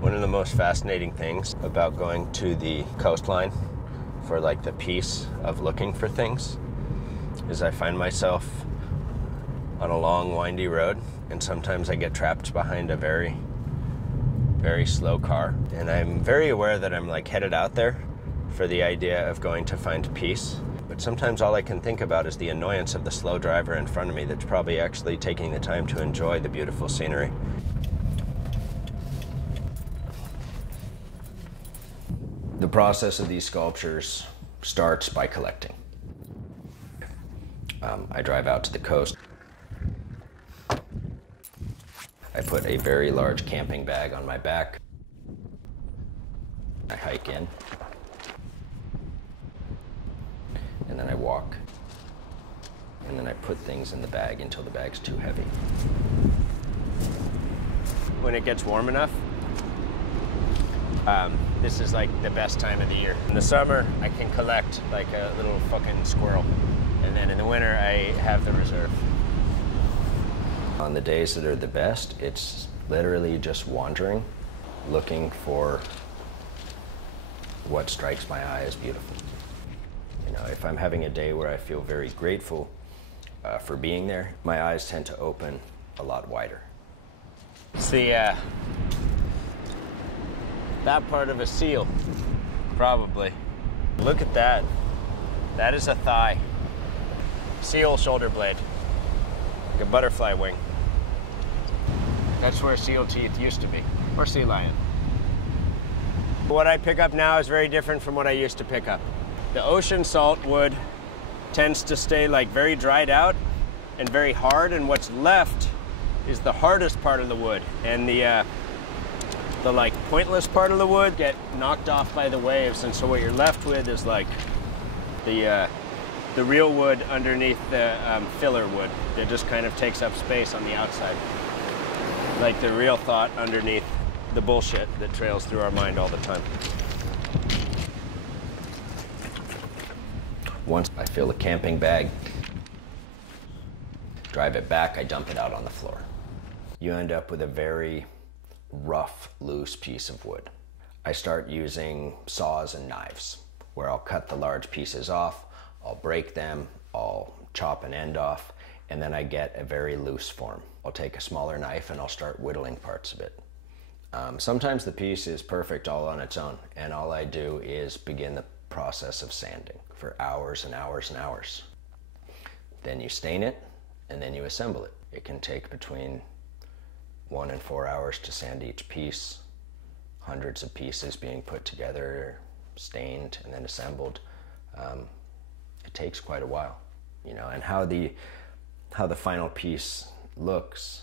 One of the most fascinating things about going to the coastline for like the peace of looking for things is I find myself on a long windy road, and sometimes I get trapped behind a very, very slow car, and I'm very aware that I'm like headed out there for the idea of going to find peace, but sometimes all I can think about is the annoyance of the slow driver in front of me that's probably actually taking the time to enjoy the beautiful scenery. The process of these sculptures starts by collecting. I drive out to the coast. I put a very large camping bag on my back. I hike in. And then I walk. And then I put things in the bag until the bag's too heavy. When it gets warm enough, this is like the best time of the year. In the summer, I can collect like a little fucking squirrel. And then in the winter, I have the reserve. On the days that are the best, it's literally just wandering, looking for what strikes my eye as beautiful. You know, if I'm having a day where I feel very grateful for being there, my eyes tend to open a lot wider. See, that part of a seal, probably. Look at that. That is a thigh. Seal shoulder blade, like a butterfly wing. That's where seal teeth used to be, or sea lion. What I pick up now is very different from what I used to pick up. The ocean salt wood tends to stay like very dried out and very hard, and what's left is the hardest part of the wood, and the like pointless part of the wood get knocked off by the waves, and so what you're left with is like the real wood underneath the filler wood that just kind of takes up space on the outside. Like the real thought underneath the bullshit that trails through our mind all the time. Once I fill a camping bag, drive it back, I dump it out on the floor. You end up with a very rough, loose piece of wood. I start using saws and knives, where I'll cut the large pieces off, I'll break them, I'll chop an end off, and then I get a very loose form. I'll take a smaller knife and I'll start whittling parts of it. Sometimes the piece is perfect all on its own, and all I do is begin the process of sanding for hours and hours and hours. Then you stain it, and then you assemble it. It can take between 1 and 4 hours to sand each piece, hundreds of pieces being put together, stained, and then assembled. It takes quite a while, you know, and how the final piece looks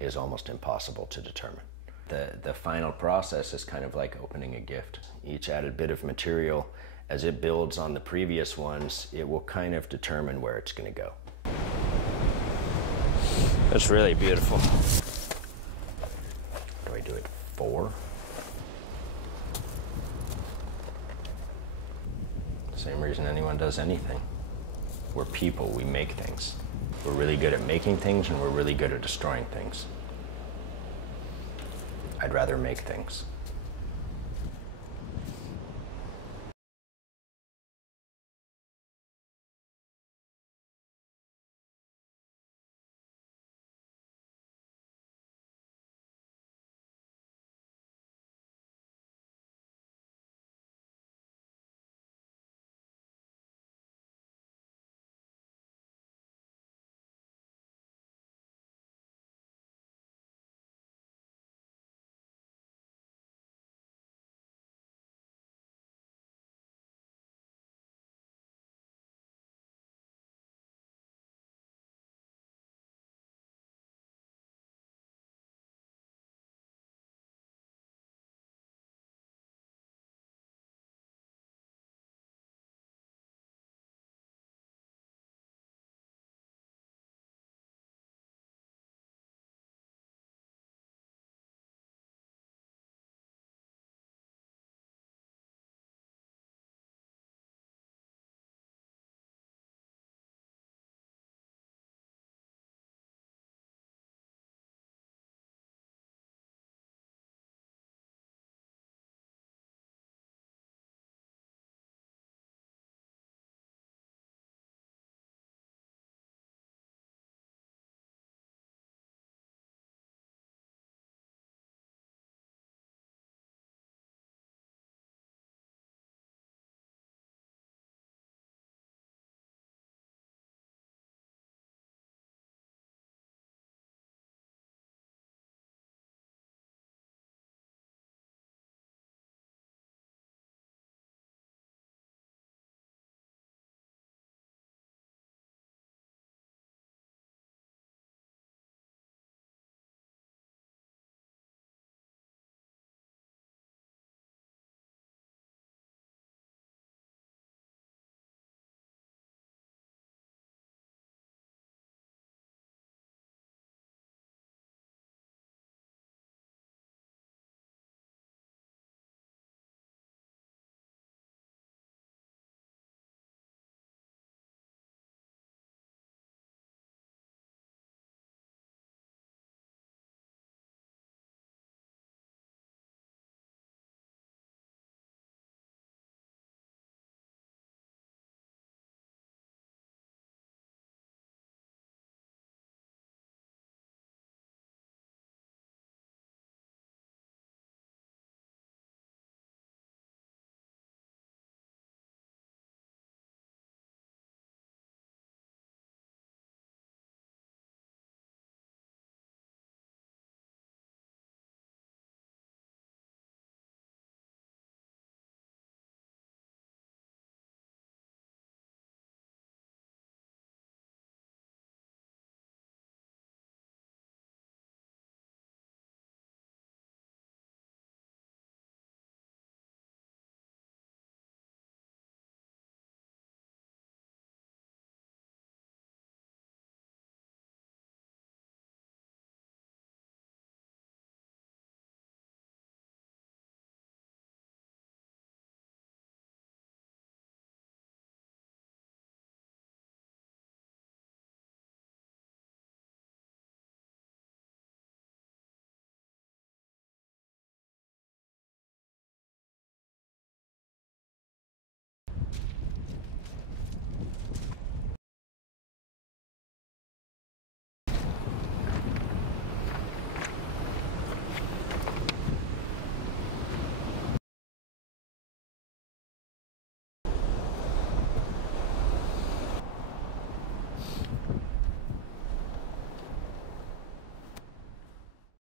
is almost impossible to determine. The final process is kind of like opening a gift. Each added bit of material, as it builds on the previous ones, it will kind of determine where it's going to go. That's really beautiful. Do I do it 4? Same reason anyone does anything. We're people, we make things. We're really good at making things, and we're really good at destroying things. I'd rather make things.